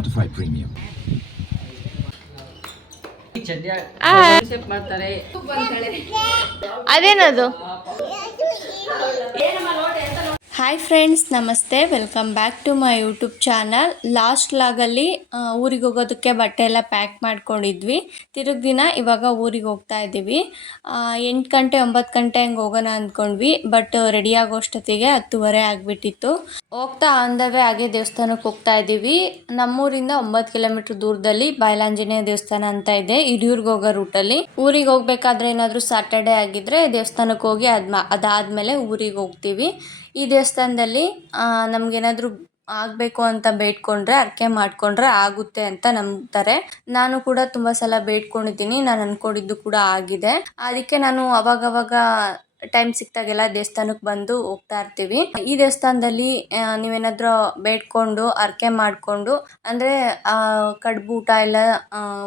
Spotify Premium. ಅದೇನದು? Hi friends, ನಮಸ್ತೆ. Welcome back to my YouTube channel. Last ಲಾಗಲ್ಲಿ ಊರಿಗೆ ಹೋಗೋದಕ್ಕೆ ಬಟ್ಟೆ ಎಲ್ಲ ಪ್ಯಾಕ್ ಮಾಡ್ಕೊಂಡಿದ್ವಿ. ತಿರುಗಿ ದಿನ ಇವಾಗ ಊರಿಗೆ ಹೋಗ್ತಾ ಇದ್ದೀವಿ. 8 ಗಂಟೆ 9 ಗಂಟೆ ಹಂಗೆ ಹೋಗೋಣ ಅಂದ್ಕೊಂಡ್ವಿ. ಬಟ್ ರೆಡಿ ಆಗೋಷ್ಟೊತ್ತಿಗೆ 10:30 ಆಗಿಬಿಟ್ಟಿತ್ತು. ಹೋಗ್ತಾ ಆಂದವೇ ಹಾಗೆ ದೇವಸ್ಥಾನಕ್ಕೆ ಹೋಗ್ತಾ ಇದ್ದೀವಿ. ನಮ್ಮೂರಿಂದ 9 ಕಿಲೋಮೀಟರ್ ದೂರದಲ್ಲಿ ಬಯಲಾಂಜನೇಯ ದೇವಸ್ಥಾನ ಅಂತ ಇದೆ, ಹಿರಿಯೂರ್ಗೆ ಹೋಗೋ ರೂಟಲ್ಲಿ. ಊರಿಗೆ ಹೋಗ್ಬೇಕಾದ್ರೆ ಏನಾದರೂ ಸಾಟರ್ಡೆ ಆಗಿದ್ರೆ ದೇವಸ್ಥಾನಕ್ಕೆ ಹೋಗಿ ಅದಾದ್ಮೇಲೆ ಊರಿಗೆ ಹೋಗ್ತೀವಿ. ಈ ದೇವಸ್ಥಾನದಲ್ಲಿ ನಮಗೇನಾದರೂ ಆಗಬೇಕು ಅಂತ ಬೇಡ್ಕೊಂಡ್ರೆ, ಅರ್ಕೆ ಮಾಡ್ಕೊಂಡ್ರೆ ಆಗುತ್ತೆ ಅಂತ ನಂಬ್ತಾರೆ. ನಾನು ಕೂಡ ತುಂಬ ಸಲ ಬೇಡ್ಕೊಂಡಿದ್ದೀನಿ. ನಾನು ಅಂದ್ಕೊಂಡಿದ್ದು ಕೂಡ ಆಗಿದೆ. ಅದಕ್ಕೆ ನಾನು ಅವಾಗವಾಗ ಟೈಮ್ ಸಿಕ್ತಾಗೆಲ್ಲ ದೇವಸ್ಥಾನಕ್ಕೆ ಬಂದು ಹೋಗ್ತಾ ಇರ್ತೀವಿ. ಈ ದೇವಸ್ಥಾನದಲ್ಲಿ ನೀವೇನಾದ್ರೂ ಬೇಡ್ಕೊಂಡು ಅರ್ಕೆ ಮಾಡಿಕೊಂಡು ಅಂದರೆ ಕಡುಬು ಊಟ ಇಲ್ಲ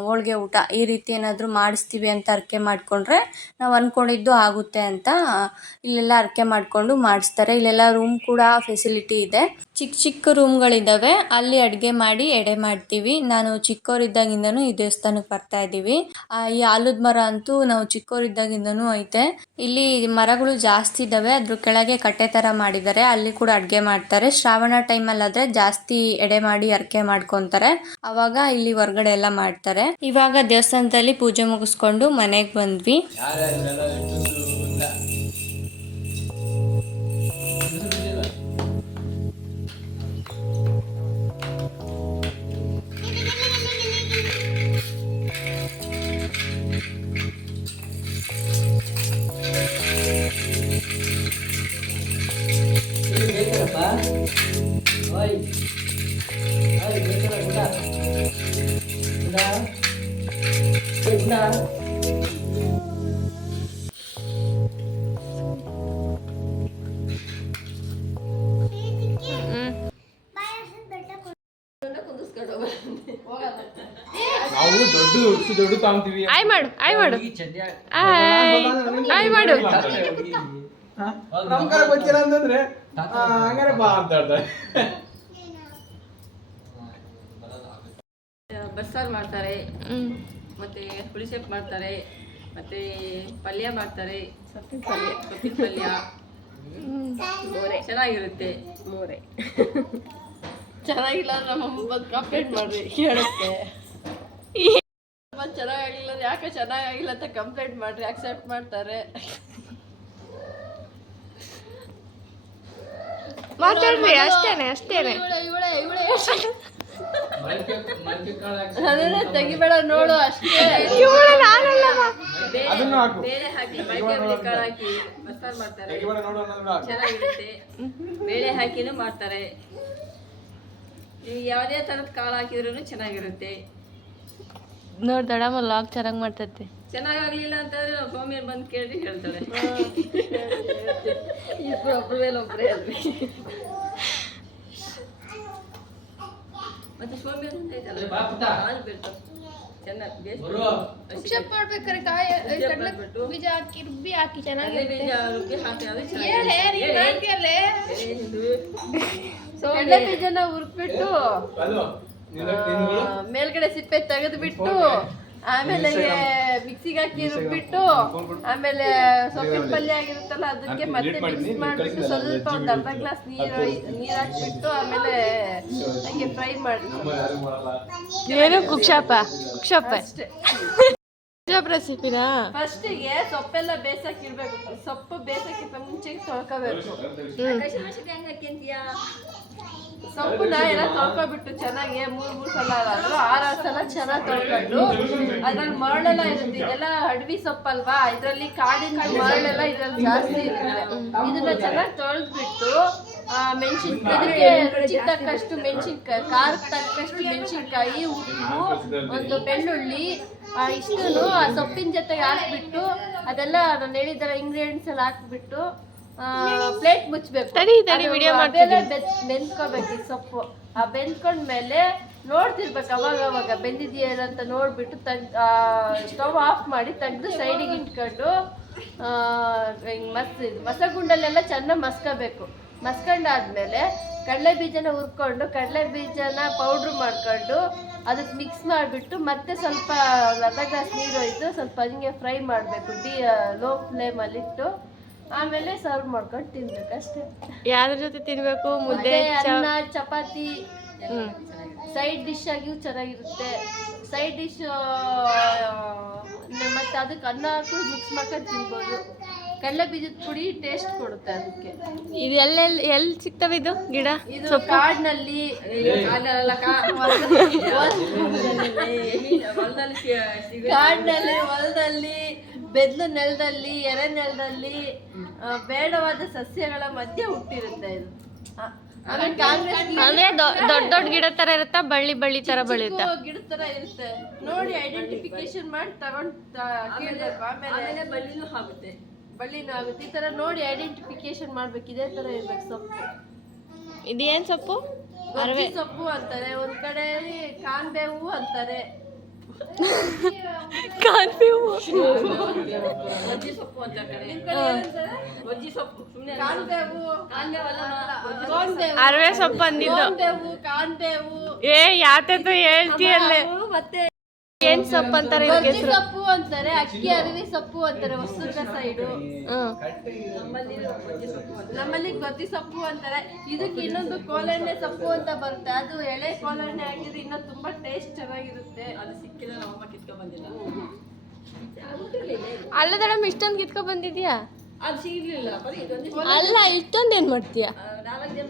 ಹೋಳಿಗೆ ಊಟ ಈ ರೀತಿ ಏನಾದರೂ ಮಾಡಿಸ್ತೀವಿ ಅಂತ ಅರ್ಕೆ ಮಾಡಿಕೊಂಡ್ರೆ ನಾವು ಅಂದ್ಕೊಂಡಿದ್ದು ಆಗುತ್ತೆ ಅಂತ ಇಲ್ಲೆಲ್ಲ ಅರ್ಕೆ ಮಾಡಿಕೊಂಡು ಮಾಡಿಸ್ತಾರೆ. ಇಲ್ಲೆಲ್ಲ ರೂಮ್ ಕೂಡ ಫೆಸಿಲಿಟಿ ಇದೆ. ಚಿಕ್ಕ ಚಿಕ್ಕ ರೂಮ್ಗಳಿದ್ದಾವೆ, ಅಲ್ಲಿ ಅಡುಗೆ ಮಾಡಿ ಎಡೆ ಮಾಡ್ತೀವಿ. ನಾನು ಚಿಕ್ಕವರಿದ್ದಾಗಿಂದನೂ ಈ ದೇವಸ್ಥಾನಕ್ಕೆ ಬರ್ತಾ ಇದ್ದೀವಿ. ಈ ಆಲದ ಮರ ಅಂತೂ ನಾವು ಚಿಕ್ಕವರಿದ್ದಾಗಿಂದನೂ ಐತೆ. ಇಲ್ಲಿ ಮರಗಳು ಜಾಸ್ತಿ ಇದ್ದಾವೆ, ಅದ್ರ ಕೆಳಗೆ ಕಟ್ಟೆ ಥರ ಮಾಡಿದ್ದಾರೆ, ಅಲ್ಲಿ ಕೂಡ ಅಡುಗೆ ಮಾಡ್ತಾರೆ. ಶ್ರಾವಣ ಟೈಮಲ್ಲಾದರೆ ಜಾಸ್ತಿ ಎಡೆ ಮಾಡಿ ಅರ್ಕೆ ಮಾಡ್ಕೊತಾರೆ, ಅವಾಗ ಇಲ್ಲಿ ಹೊರಗಡೆ ಎಲ್ಲ ಮಾಡ್ತಾರೆ. ಇವಾಗ ದೇವಸ್ಥಾನದಲ್ಲಿ ಪೂಜೆ ಮುಗಿಸ್ಕೊಂಡು ಮನೆಗೆ ಬಂದ್ವಿ. ಆಯ್ ಮಾಡು ಆಯ್ ಮಾಡು ಆಯ್ ಮಾಡು. ನಮ್ಗಾರ ಗೊತ್ತಿಲ್ಲ ಅಂತಂದ್ರೆ ಹಂಗಾರೆ ಬಾ ಅಂತ ಹೇಳ್ತಾರೆ. ಬಸ್ಸಾರು ಮಾಡ್ತಾರೆ, ಮತ್ತೆ ಪುಳಿಸೊಪ್ಪು ಮಾಡ್ತಾರೆ, ಮತ್ತೆ ಪಲ್ಯ ಮಾಡ್ತಾರೆ, ಸೊಪ್ಪಿನ ಪಲ್ಯ ಮೋರೆ ಚೆನ್ನಾಗಿರುತ್ತೆ. ಮೋರೆ ಚೆನ್ನಾಗಿಲ್ಲ ನಮ್ಮಮ್ಮ ಬಂದು ಕಂಪ್ಲೇಂಟ್ ಮಾಡ್ರಿ, ಕೇಳುತ್ತೆ. ಚೆನ್ನಾಗಿಲ್ಲ, ಯಾಕೆ ಚೆನ್ನಾಗಿಲ್ಲ ಅಂತ ಕಂಪ್ಲೇಂಟ್ ಮಾಡ್ರಿ, ಅಕ್ಸೆಪ್ಟ್ ಮಾಡ್ತಾರೆ. ಮಾತಾಡ್ರಿ, ಅಷ್ಟೇನೆ ಅಷ್ಟೇನೆ. ಅದನ್ನ ತೆಗಿಬೇಡ ನೋಡು ಅಷ್ಟೇ. ಬೇಳೆ ಹಾಕಿ ಮೈಕೆ ಕಾಳು ಹಾಕಿ ಮಸಾಲೆ ಮಾಡ್ತಾರೆ, ಚೆನ್ನಾಗಿರುತ್ತೆ. ಬೇಳೆ ಹಾಕಿನೂ ಮಾಡ್ತಾರೆ. ನೀವು ಯಾವುದೇ ಥರದ ಕಾಳು ಹಾಕಿದ್ರೂ ಚೆನ್ನಾಗಿರುತ್ತೆ. ನೋಡಿ ದೊಡ್ಡಮ್ಮ ಲಾಗ್ ಚೆನ್ನಾಗಿ ಮಾಡ್ತೈತಿ. ಚೆನ್ನಾಗಾಗ್ಲಿಲ್ಲ ಅಂತಂದ್ರೆ ನಾವು ಸೋಮ್ಯರ್ ಬಂದು ಕೇಳಿ ಹೇಳ್ತಾಳೆ. ಇಬ್ಬರು ಒಬ್ಬರ ಮೇಲೆ ಒಬ್ಬರೇ ಅಲ್ರಿ. ಮತ್ತೆ ಸೋಮ್ಯರ್ ಅಂತ ಐತಲ್ಲ, ಹಾಲು ಬಿಟ್ಟು ಚೆನ್ನಾಗಿ ಮಾಡ್ಬೇಕಾದ್ರೆ ಕಾಯಿ ಬೀಜ ಹಾಕಿ ರುಬ್ಬಿ ಹಾಕಿ ಚೆನ್ನಾಗಿ ಬೀಜ ರುಬ್ಬಿ ಹಾಕಿ ಸೋಳೆ ಬೀಜನ ಹುರ್ಬಿಟ್ಟು ಮೇಲ್ಗಡೆ ಸಿಪ್ಪೆ ತೆಗೆದು ಬಿಟ್ಟು ಆಮೇಲೆ ಮಿಕ್ಸಿಗೆ ಹಾಕಿ ರುಬ್ಬಿಟ್ಟು ಆಮೇಲೆ ಸೊಪ್ಪಿನ ಪಲ್ಯ ಆಗಿರುತ್ತಲ್ಲ ಅದಕ್ಕೆ ಮತ್ತೆ ಮಿಕ್ಸ್ ಮಾಡಿಬಿಟ್ಟು ಸ್ವಲ್ಪ ಒಂದು ಅರ್ಧ ಗ್ಲಾಸ್ ನೀರು ಹಾಕ್ಬಿಟ್ಟು ಆಮೇಲೆ ಹಂಗೆ ಫ್ರೈ ಮಾಡಿ. ಏನು ಕುಕ್ಷಾಪ ಅಷ್ಟೇ ರೆಸಿಪಿನಾ? ಫಸ್ಟಿಗೆ ಸೊಪ್ಪೆಲ್ಲ ಬೇಯಿಸಕ್ಕಿಡ್ಬೇಕು. ಸೊಪ್ಪು ಬೇಯಿಸಕ್ಕಿಂತ ಮುಂಚೆ ತೊಳ್ಕೋಬೇಕು. ಸೊಪ್ಪನ್ನ ಎಲ್ಲ ತೊಳ್ಕೊಬಿಟ್ಟು ಚೆನ್ನಾಗಿ 3 ಸಲ ಆದ್ರೂ 6 ಸಲ ಚೆನ್ನಾಗಿ ತೊಳ್ಕೊಂಡು ಅದ್ರಲ್ಲಿ ಮರಳೆಲ್ಲ ಇರುತ್ತೆ. ಇದೆಲ್ಲ ಅಡವಿ ಸೊಪ್ಪಲ್ವಾ, ಇದರಲ್ಲಿ ಕಾಡಿನ ಮರಳೆಲ್ಲ ಇದ್ರಲ್ಲಿ ಜಾಸ್ತಿ ಇರುತ್ತೆ. ಇದನ್ನ ಚೆನ್ನಾಗಿ ತೊಳೆದ್ಬಿಟ್ಟು ಮೆಣಸಿನ್ಕಾಯಿ, ರುಚಿ ತಕ್ಕಷ್ಟು ಮೆಣಸಿನ್ಕಾಯಿ, ಖಾರಕ್ಕೆ ತಕ್ಕಷ್ಟು ಮೆಣಸಿನ್ಕಾಯಿ, ಉಪ್ಪು, ಒಂದು ಬೆಳ್ಳುಳ್ಳಿ ಇಷ್ಟು ಆ ಸೊಪ್ಪಿನ ಜೊತೆಗೆ ಹಾಕ್ಬಿಟ್ಟು ಅದೆಲ್ಲ ನಾನು ಹೇಳಿದರ ಇಂಗ್ರೀಡಿಯೆಂಟ್ಸ್ ಎಲ್ಲ ಹಾಕ್ಬಿಟ್ಟು ಪ್ಲೇಟ್ ಮುಚ್ಚಬೇಕು. ಬೆಂದ್ಕೋಬೇಕು ಈ ಸೊಪ್ಪು. ಬೆಂದ್ಕೊಂಡ್ಮೇಲೆ ನೋಡ್ತಿರ್ಬೇಕು ಅವಾಗ ಬೆಂದಿದೆಯಲ್ಲ ಅಂತ ನೋಡ್ಬಿಟ್ಟು ಸ್ಟವ್ ಆಫ್ ಮಾಡಿ ತೆಗೆದು ಸೈಡಿಗೆ ಇಟ್ಕೊಂಡು ಮಸಗುಂಡಲ್ಲೆಲ್ಲ ಚೆನ್ನಾಗಿ ಮಸ್ಕೋಬೇಕು. ಮಸ್ಕೊಂಡಾದ್ಮೇಲೆ ಕಡಲೆ ಬೀಜನ ಹುರ್ಕೊಂಡು ಕಡಲೆ ಬೀಜನ ಪೌಡ್ರ್ ಮಾಡ್ಕೊಂಡು ಅದಕ್ಕೆ ಮಿಕ್ಸ್ ಮಾಡಿಬಿಟ್ಟು ಮತ್ತೆ ಸ್ವಲ್ಪ ಅರ್ಧ ಗ್ಲಾಸ್ ನೀರು ಒಯ್ದು ಸ್ವಲ್ಪ ಹಿಂಗೆ ಫ್ರೈ ಮಾಡಬೇಕು ಲೋ ಫ್ಲೇಮಲ್ಲಿಟ್ಟು ಆಮೇಲೆ ಸರ್ವ್ ಮಾಡ್ಕೊಂಡು ತಿನ್ಬೇಕಷ್ಟೇ. ಯಾವ್ದ್ರ ಜೊತೆ ತಿನ್ಬೇಕು? ಮುದ್ದೆ, ಅನ್ನ, ಚಪಾತಿ, ಸೈಡ್ ಡಿಶ್ ಆಗಿಯೂ ಚೆನ್ನಾಗಿರುತ್ತೆ. ಸೈಡ್ ಡಿಶ್ ಮತ್ತೆ ಅದಕ್ಕೆ ಅನ್ನ ಹಾಕಿ ಮಿಕ್ಸ್ ಮಾಡ್ಕೊಂಡು ತಿನ್ಬೋದು. ಕಡಲೆ ಬೀಜದ ಪುಡಿ ಟೇಸ್ಟ್ ಕೊಡುತ್ತೆ ಅದಕ್ಕೆ. ಇದು ಎಲ್ಲಿ ಸಿಗ್ತವೆ ಇದು ಗಿಡ? ಇದು ಕಾಡಿನಲ್ಲಿ, ಹೊಲದಲ್ಲಿ, ಬೆದ್ಲು ನೆಲದಲ್ಲಿ, ಎರೆ ನೆಲದಲ್ಲಿ ಬೇಡವಾದ ಸಸ್ಯಗಳ ಮಧ್ಯೆ ಹುಟ್ಟಿರುತ್ತೆ ಇದು. ಆಮೇಲೆ ಕಾಂಗ್ರೆಸ್ ಅಂದ್ರೆ ದೊಡ್ಡ ದೊಡ್ಡ ಗಿಡ ತರ ಇರುತ್ತಾ? ಬಳ್ಳಿ ತರ ಬೆಳೆಯುತ್ತಾ? ಗಿಡ ತರ ಇರುತ್ತೆ ನೋಡಿ, ಐಡೆಂಟಿಫಿಕೇಶನ್ ಮಾಡಿ ತಗೊಂಡ್ ಕೀಳ್ಬೇಕು. ಆಮೇಲೆ ಬಳ್ಳಿನೂ ಆಗುತ್ತೆ. ಈ ತರ ನೋಡಿ ಐಡೆಂಟಿಫಿಕೇಶನ್ ಮಾಡ್ಬೇಕು. ಇದೇ ತರ ಇರ್ಬೇಕು ಸೊಪ್ಪು. ಇದೇನ್ ಸೊಪ್ಪು? ಅರವೆ ಸೊಪ್ಪು ಅಂತಾರೆ, ಒಂದ್ ಕಡೆ ಕಾನ್ಬೆ ಹೂವು ಅಂತಾರೆ. ಕಾನ್ಬೆ ಹೂವು, ಅರವೆ ಸೊಪ್ಪು ಅಂದಿದ್ದು. ಕಾನ್ಬೇವು ಯಾತದ್ದು ಹೇಳ್ತೀಯಲ್ಲೇ. ಮತ್ತೆ ಏನ್ ಸೊಪ್ಪು ಅಂತಾರೆ ಇದಕ್ಕೆ? ಸೊಪ್ಪು ಅಂತಾರೆ, ಅಕ್ಕಿ ಅರಿವಿ ಸೊಪ್ಪು ಅಂತಾರೆ ಹೊಸದುರ್ಗ ಸೈಡು. ನಮ್ಮಲ್ಲಿ ಗೊತ್ತಿ ಸೊಪ್ಪು ಅಂತಾರೆ. ಇದಕ್ಕೆ ಇನ್ನೊಂದು ಕೋಲೆಣ್ಣೆ ಸೊಪ್ಪು ಅಂತ ಬರುತ್ತೆ. ಅದು ಎಳೆ ಕೋಲೆಣ್ಣೆ ಹಾಕಿದ್ರೆ ಇನ್ನೂ ತುಂಬಾ ಟೇಸ್ಟ್ ಚೆನ್ನಾಗಿರುತ್ತೆ. ಅದು ಸಿಕ್ಕಿಲ್ಲ, ನಮ್ಮಮ್ಮ ಕಿತ್ಕೊಂಡ್ ಬಂದಿಲ್ಲ. ಅಲ್ಲ ಮೇಡಮ್, ಇಷ್ಟೊಂದು ಕಿತ್ಕೊಂಡ್ ಬಂದಿದ್ಯಾ? ಅದು ಸಿಗ್ಲಿಲ್ಲ. ಅಲ್ಲ, ಇಷ್ಟೊಂದು ಏನ್ ಮಾಡ್ತೀಯಾ? 4 ಜನ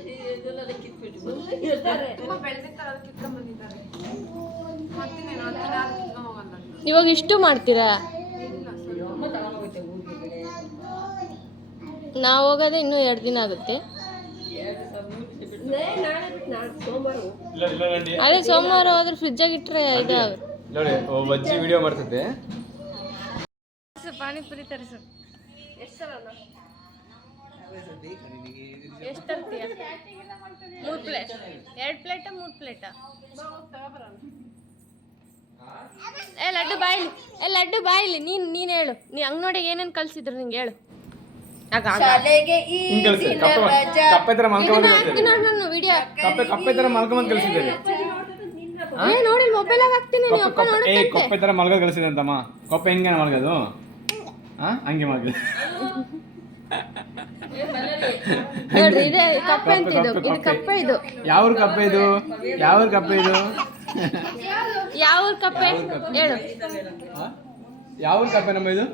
ಕಿತ್ಬಿಟ್ಟು ತುಂಬಾ ಬೆಳೆದಿರ್ತಾರೆ, ಅದು ಕಿತ್ಕೊಂಡ್ ಬಂದಿದ್ದಾರೆ. ಇವಾಗ ಇಷ್ಟು ಮಾಡ್ತೀರಾ? ನಾವು ಹೋಗೋದೇ ಇನ್ನೂ 2 ದಿನ ಆಗುತ್ತೆ. ಅದೇ ಸೋಮವಾರ ಹೋದ್ರೆ ಫ್ರಿಜ್ಜಾಗಿ ಇಟ್ರೆ ಇದಾವೆ ನೋಡಿ. ಬಜ್ಜಿ ವಿಡಿಯೋ ಮಾಡ್ತಿದ್ದೆ. ಪಾನಿಪುರಿ ತರಿಸು. ಎಷ್ಟು ತರ್ತೀಯ? 3 ಪ್ಲೇಟ್? 2 ಪ್ಲೇಟಾ 3 ಪ್ಲೇಟಾ? ಲಡ್ಡು ಬಾಯಿಲಿ. ನೀನ್ ಹೇಳು, ನೀ ಅಂಗನೋಡಿಗೆ ಏನೇನು ಕಲ್ಸಿದ್ರು ನಿಂಗೆ ಹೇಳು. ಶಾಲೆಗೆ ಕಪ್ಪೆ ತರ ನಾನು ವಿಡಿಯೋ ಕಪ್ಪೆ ತರ ಮಲ್ಕೊಂಡ್ ಕಲ್ಸಿದ್ದೇನೆ. ನೋಡಿ ಮೊಬೈಲ್ ಹಾಕ್ತೀನಿ. ಕಪ್ಪೆ ತರ ಮಲ್ಗ ಕಲ್ಸಿದೆ ಅಂತಮ್ಮ. ಕಪ್ಪೆ ಹೆಂಗೆ ಮಲ್ಗೋದು? ಹಂಗೆ ಮಲ್ಗದು. ನೋಡ್ರಿ, ಇದೇ ಕಪ್ಪೆ ಅಂತ. ಇದು ಕಪ್ಪೆ. ಇದು ಯಾವ ಕಪ್ಪೆ? ಇದು ಯಾವ ಕಪ್ಪೆ? ಇದು ಯಾವ ಕಪ್ಪೆ ಹೇಳು. ಯಾವ ಕಪ್ಪೆ ನಮ್ಮ ಇದು?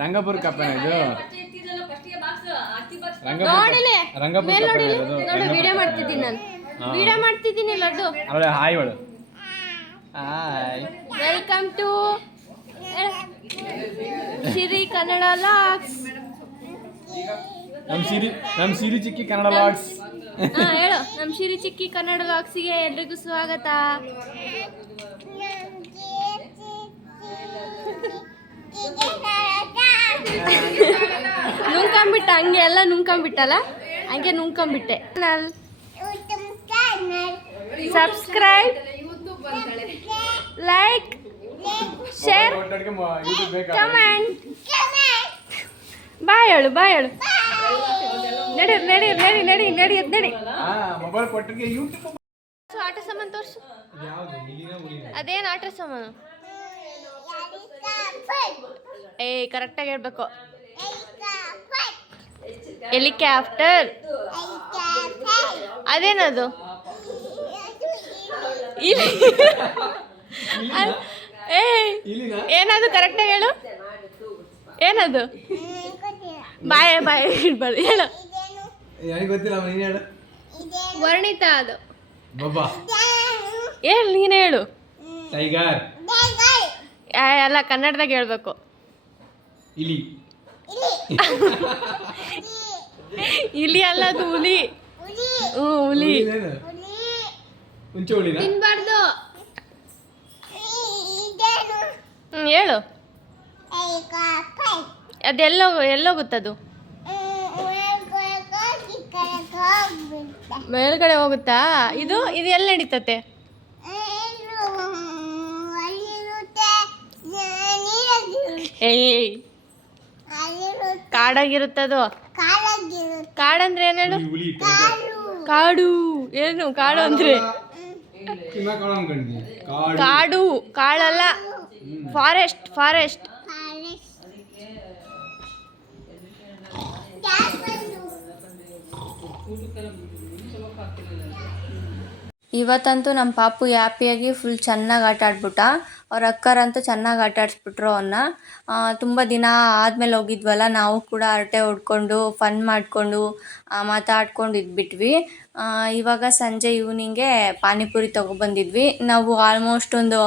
ರಂಗಪುರ ಕಪ್ಪೆನ ಇದು? ನೋಡಿ, ವಿಡಿಯೋ ಮಾಡ್ತಿದ್ದೀನಿ ನಾನು. ವಿಡಿಯೋ ಮಾಡ್ತಿದ್ದೀನಿ ಲಡ್ಡು. ಹಾಯ್ ಹೇಳು. Hi, welcome to Siri Kannada vlogs. ನಮ್ ಸಿರಿ ಚಿಕ್ಕಿ ಕನ್ನಡ ಲಾಗ್ಸ್. ಹೇಳು, ನಮ್ಮ ಸಿರಿ ಚಿಕ್ಕಿ ಕನ್ನಡ ಲಾಗ್ಸಿಗೆ ಎಲ್ರಿಗೂ ಸ್ವಾಗತ. ನುಂಕೊಂಬಿಟ್ಟ, ಹಂಗೆ ಎಲ್ಲ ನುಂಕೊಂಬಿಟ್ಟಲ್ಲ, ಹಂಗೆ ನುಂಕೊಂಬಿಟ್ಟೆ. Subscribe, like, share, comment. Bye ಹೇಳು. ನಡಿ. ಆಟ ಸಾಮಾನು ತೋರ್ಸು. ಅದೇನು ಆಟ ಸಾಮಾನು? ಕರೆಕ್ಟಾಗಿ ಹೇಳ್ಬೇಕು. ಹೆಲಿಕಾಪ್ಟರ್. ಅದೇನದು? ಏನದು? ಕರೆಕ್ಟಾಗಿ ಹೇಳು. ಏನದು? ಬಾಯ್ ಇಡ್ಬಾರ್ದು, ಹೇಳು. ವರ್ಣಿತ ಅದು. ಹೇಳು, ನೀನು ಹೇಳು. ಟೈಗರ್. ಎಲ್ಲ ಕನ್ನಡದಾಗ ಹೇಳ್ಬೇಕು. ಇಲಿ ಅಲ್ಲ, ಅದು ಹುಲಿ. ಹುಲಿ. ತಿನ್ಬಾರ್ದು. ಹೇಳು. ಎಲ್ಲೋಗುತ್ತದು? ಮೇಲ್ಗಡೆ ಹೋಗುತ್ತಾ? ಇದು ಎಲ್ಲಿ ನಡೀತತೆ? ಕಾಡಾಗಿರುತ್ತದು. ಕಾಡಂದ್ರೆ ಏನು ಹೇಳು? ಕಾಡು ಏನು ಕಾಡು ಅಂದ್ರೆ? ಕಾಡು ಕಾಡಲ್ಲ, ಫಾರೆಸ್ಟ್ ಫಾರೆಸ್ಟ್. ಇವತ್ತಂತೂ ನಮ್ಮ ಪಾಪು ಹ್ಯಾಪಿಯಾಗಿ ಫುಲ್ ಚೆನ್ನಾಗಿ ಆಟ ಆಡ್ಬಿಟ್ಟ. ಅವ್ರ ಅಕ್ಕರಂತೂ ಚೆನ್ನಾಗಿ ಆಟ ಆಡಿಸ್ಬಿಟ್ರು ಅವನ್ನ. ತುಂಬ ದಿನ ಆದಮೇಲೆ ಹೋಗಿದ್ವಲ್ಲ, ನಾವು ಕೂಡ ಹರಟೆ ಹೊಡ್ಕೊಂಡು ಫನ್ ಮಾಡಿಕೊಂಡು ಮಾತಾಡ್ಕೊಂಡು ಇದ್ಬಿಟ್ವಿ. ಇವಾಗ ಸಂಜೆ ಈವ್ನಿಂಗೆ ಪಾನಿಪುರಿ ತೊಗೊಬಂದಿದ್ವಿ. ನಾವು ಆಲ್ಮೋಸ್ಟ್ ಒಂದು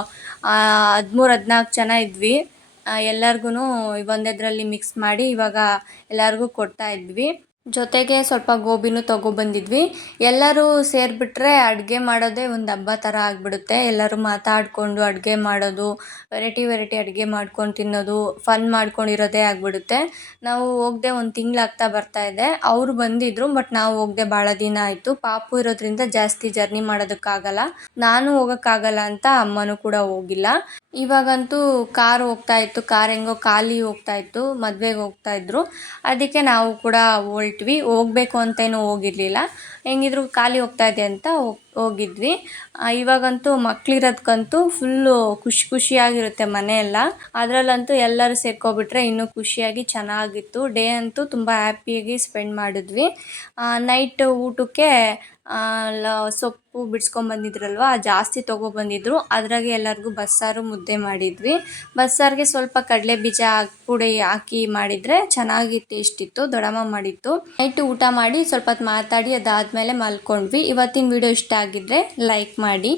13-14 ಜನ ಇದ್ವಿ. ಎಲ್ಲರಿಗೂ ಒಂದೆದ್ರಲ್ಲಿ ಮಿಕ್ಸ್ ಮಾಡಿ ಇವಾಗ ಎಲ್ಲರಿಗೂ ಕೊಡ್ತಾ ಇದ್ವಿ. ಜೊತೆಗೆ ಸ್ವಲ್ಪ ಗೋಬಿನೂ ತೊಗೊಬಂದಿದ್ವಿ. ಎಲ್ಲರೂ ಸೇರಿಬಿಟ್ರೆ ಅಡುಗೆ ಮಾಡೋದೇ ಒಂದು ಹಬ್ಬ ಥರ ಆಗಿಬಿಡುತ್ತೆ. ಎಲ್ಲರೂ ಮಾತಾಡಿಕೊಂಡು ಅಡುಗೆ ಮಾಡೋದು, ವೆರೈಟಿ ಅಡುಗೆ ಮಾಡ್ಕೊಂಡು ತಿನ್ನೋದು, ಫನ್ ಮಾಡ್ಕೊಂಡಿರೋದೇ ಆಗಿಬಿಡುತ್ತೆ. ನಾವು ಹೋಗದೆ ಒಂದು ತಿಂಗಳಾಗ್ತಾ ಬರ್ತಾ ಇದೆ. ಅವರು ಬಂದಿದ್ದರು, ಬಟ್ ನಾವು ಹೋಗದೆ ಭಾಳ ದಿನ ಆಯಿತು. ಪಾಪು ಇರೋದ್ರಿಂದ ಜಾಸ್ತಿ ಜರ್ನಿ ಮಾಡೋದಕ್ಕಾಗಲ್ಲ, ನಾನು ಹೋಗೋಕ್ಕಾಗಲ್ಲ ಅಂತ ಅಮ್ಮನೂ ಕೂಡ ಹೋಗಿಲ್ಲ. ಇವಾಗಂತೂ ಕಾರ್ ಹೋಗ್ತಾ ಇತ್ತು, ಕಾರ್ ಹೆಂಗೋ ಖಾಲಿ ಹೋಗ್ತಾ ಇತ್ತು, ಮದುವೆಗೆ ಹೋಗ್ತಾ ಇದ್ರು. ಅದಕ್ಕೆ ನಾವು ಕೂಡ ಹೊರಟ್ವಿ. ಹೋಗಬೇಕು ಅಂತೇನೂ ಹೋಗಿರಲಿಲ್ಲ, ಹೆಂಗಿದ್ರು ಖಾಲಿ ಹೋಗ್ತಾ ಇದೆ ಅಂತ ಹೋಗಿದ್ವಿ. ಇವಾಗಂತೂ ಮಕ್ಕಳಿರೋದಕ್ಕಂತೂ ಫುಲ್ಲು ಖುಷಿಯಾಗಿರುತ್ತೆ ಮನೆಯೆಲ್ಲ. ಅದರಲ್ಲಂತೂ ಎಲ್ಲರೂ ಸೇರ್ಕೊಬಿಟ್ರೆ ಇನ್ನೂ ಖುಷಿಯಾಗಿ ಚೆನ್ನಾಗಿತ್ತು. ಡೇ ಅಂತೂ ತುಂಬ ಹ್ಯಾಪಿಯಾಗಿ ಸ್ಪೆಂಡ್ ಮಾಡಿದ್ವಿ. ನೈಟ್ ಊಟಕ್ಕೆ ಸೊಪ್ಪು ಬಿಡಿಸ್ಕೊಂಬಂದಿದ್ರಲ್ವ, ಜಾಸ್ತಿ ತೊಗೊಬಂದಿದ್ರು. ಅದ್ರಾಗೆ ಎಲ್ಲರಿಗೂ ಬಸ್ಸಾರು ಮುದ್ದೆ ಮಾಡಿದ್ವಿ. ಬಸ್ಸಾರಿಗೆ ಸ್ವಲ್ಪ ಕಡಲೆ ಬೀಜ ಪುಡಿ ಹಾಕಿ ಮಾಡಿದರೆ ಚೆನ್ನಾಗಿ ಟೇಸ್ಟ್ ಇತ್ತು. ದೊಡ್ಡಮ್ಮ ಮಾಡಿತ್ತು. ನೈಟ್ ಊಟ ಮಾಡಿ ಸ್ವಲ್ಪ ಹೊತ್ತು ಮಾತಾಡಿ ಅದಾದಮೇಲೆ ಮಲ್ಕೊಂಡ್ವಿ. ಇವತ್ತಿನ ವಿಡಿಯೋ ಇಷ್ಟ ಆಗಿದ್ರೆ ಲೈಕ್ ಮಾಡಿ.